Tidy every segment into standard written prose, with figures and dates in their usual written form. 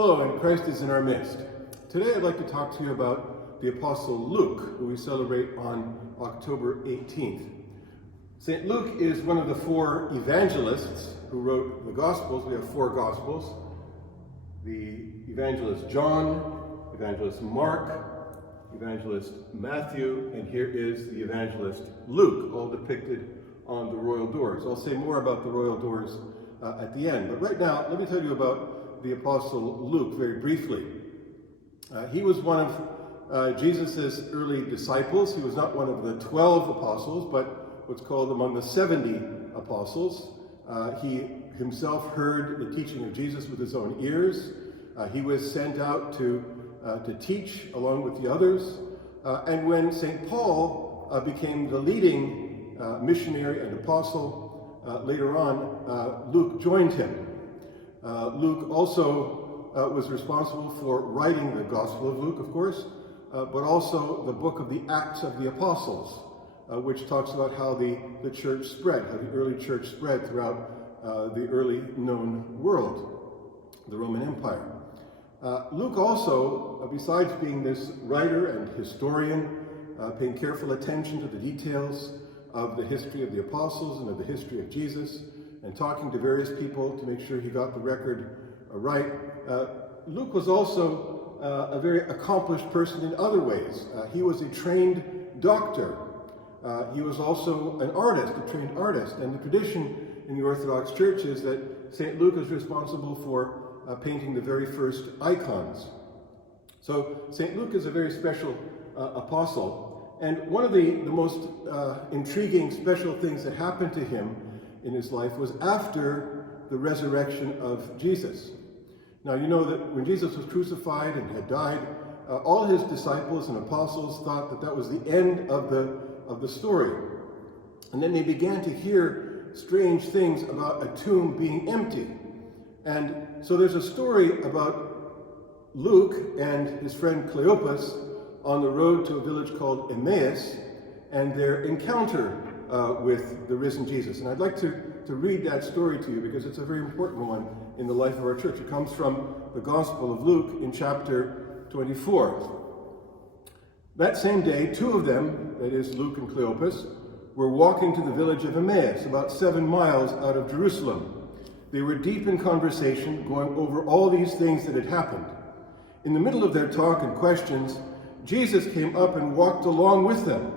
Hello, and Christ is in our midst. Today I'd like to talk to you about the Apostle Luke, who we celebrate on October 18th. St. Luke is one of the four evangelists who wrote the Gospels. We have four Gospels. The Evangelist John, Evangelist Mark, Evangelist Matthew, and here is the Evangelist Luke, all depicted on the royal doors. I'll say more about the royal doors at the end, but right now let me tell you about the Apostle Luke very briefly. He was one of Jesus' early disciples. He was not one of the 12 apostles, but what's called among the 70 apostles. He himself heard the teaching of Jesus with his own ears. He was sent out to teach along with the others. And when St. Paul became the leading missionary and apostle, later on, Luke joined him. Luke also was responsible for writing the Gospel of Luke, of course, but also the book of the Acts of the Apostles, which talks about how the church spread, how the early church spread throughout the early known world, the Roman Empire. Luke also, besides being this writer and historian, paying careful attention to the details of the history of the apostles and of the history of Jesus, and talking to various people to make sure he got the record right. Luke was also a very accomplished person in other ways. He was a trained doctor. He was also an artist, a trained artist. And the tradition in the Orthodox Church is that St. Luke is responsible for painting the very first icons. So St. Luke is a very special apostle. And one of the most intriguing, special things that happened to him in his life was after the resurrection of Jesus. Now, you know that when Jesus was crucified and had died, all his disciples and apostles thought that that was the end of the story. And then they began to hear strange things about a tomb being empty. And so there's a story about Luke and his friend Cleopas on the road to a village called Emmaus and their encounter with the risen Jesus. And I'd like to read that story to you because it's a very important one in the life of our church. It comes from the Gospel of Luke in chapter 24. That same day, two of them, that is Luke and Cleopas, were walking to the village of Emmaus, about 7 miles out of Jerusalem. They were deep in conversation, going over all these things that had happened. In the middle of their talk and questions, Jesus came up and walked along with them,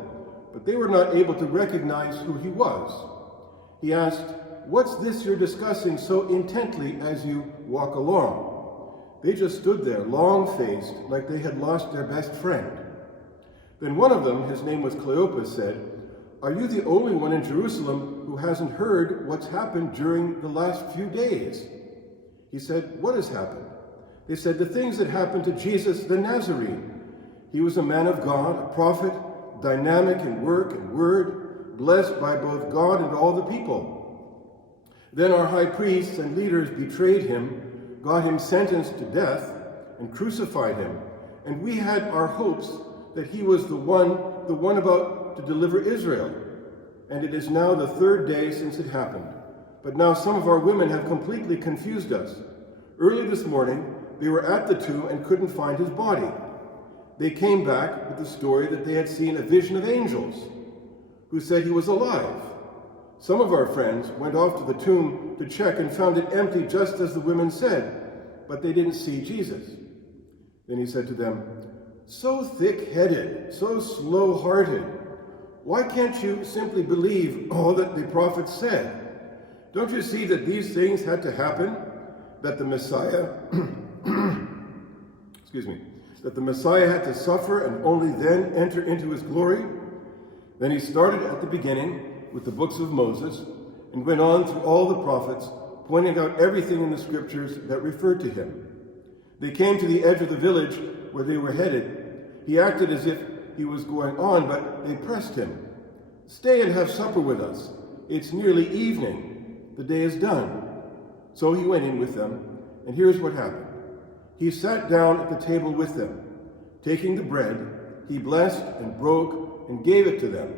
but they were not able to recognize who he was. He asked, "What's this you're discussing so intently as you walk along?" They just stood there, long-faced, like they had lost their best friend. Then one of them, his name was Cleopas, said, "Are you the only one in Jerusalem who hasn't heard what's happened during the last few days?" He said, "What has happened?" They said, "The things that happened to Jesus the Nazarene. He was a man of God, a prophet, dynamic in work and word, blessed by both God and all the people. Then our high priests and leaders betrayed him, got him sentenced to death, and crucified him. And we had our hopes that he was the one about to deliver Israel. And it is now the 3rd day since it happened. But now some of our women have completely confused us. Early this morning, they were at the tomb and couldn't find his body. They came back with the story that they had seen a vision of angels who said he was alive. Some of our friends went off to the tomb to check and found it empty just as the women said, but they didn't see Jesus." Then he said to them, "So thick-headed, so slow-hearted. Why can't you simply believe all that the prophets said? Don't you see that these things had to happen? That the Messiah, that the Messiah had to suffer and only then enter into his glory?" Then he started at the beginning with the books of Moses and went on through all the prophets, pointing out everything in the scriptures that referred to him. They came to the edge of the village where they were headed. He acted as if he was going on, but they pressed him. "Stay and have supper with us. It's nearly evening. The day is done." So he went in with them, and here's what happened. He sat down at the table with them. Taking the bread, he blessed and broke and gave it to them.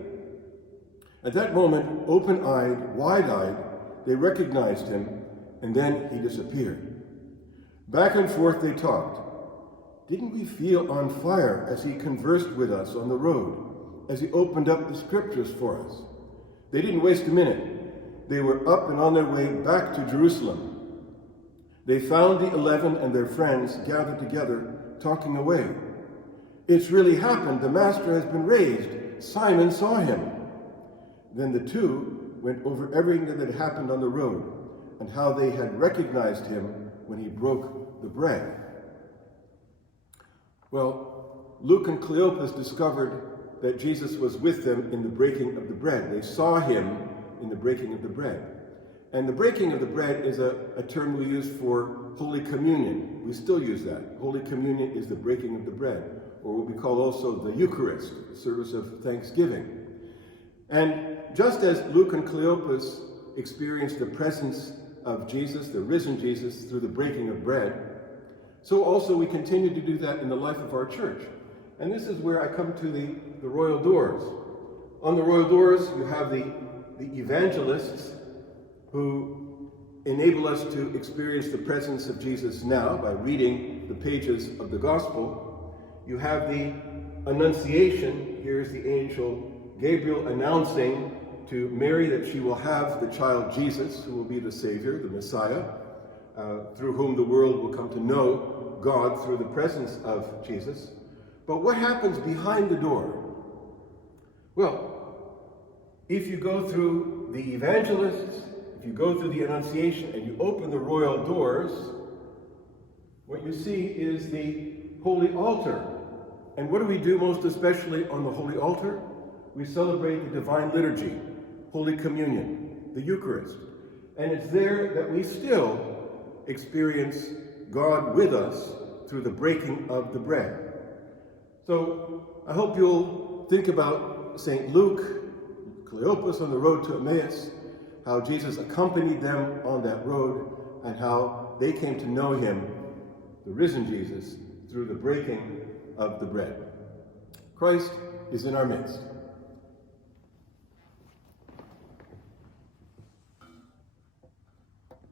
At that moment, open-eyed, wide-eyed, they recognized him, and then he disappeared. Back and forth they talked. Didn't we feel on fire as he conversed with us on the road, as he opened up the scriptures for us? They didn't waste a minute. They were up and on their way back to Jerusalem. They found the 11 and their friends gathered together, talking away. It's really happened. The Master has been raised. Simon saw him. Then the two went over everything that had happened on the road and how they had recognized him when he broke the bread. Well, Luke and Cleopas discovered that Jesus was with them in the breaking of the bread. They saw him in the breaking of the bread. And the breaking of the bread is a term we use for Holy Communion. We still use that. Holy Communion is the breaking of the bread, or what we call also the Eucharist, the service of thanksgiving. And just as Luke and Cleopas experienced the presence of Jesus, the risen Jesus, through the breaking of bread, so also we continue to do that in the life of our church. And this is where I come to the royal doors. On the royal doors, you have the evangelists who enable us to experience the presence of Jesus now by reading the pages of the gospel. You have the Annunciation. Here's the angel Gabriel announcing to Mary that she will have the child Jesus, who will be the Savior, the Messiah, through whom the world will come to know God through the presence of Jesus. But what happens behind the door? Well, if you go through the evangelists, if you go through the Annunciation and you open the royal doors, what you see is the holy altar. And what do we do most especially on the holy altar? We celebrate the divine liturgy, Holy Communion, the Eucharist. And it's there that we still experience God with us through the breaking of the bread. So I hope you'll think about St. Luke, Cleopas on the road to Emmaus, how Jesus accompanied them on that road, and how they came to know him, the risen Jesus, through the breaking of the bread. Christ is in our midst.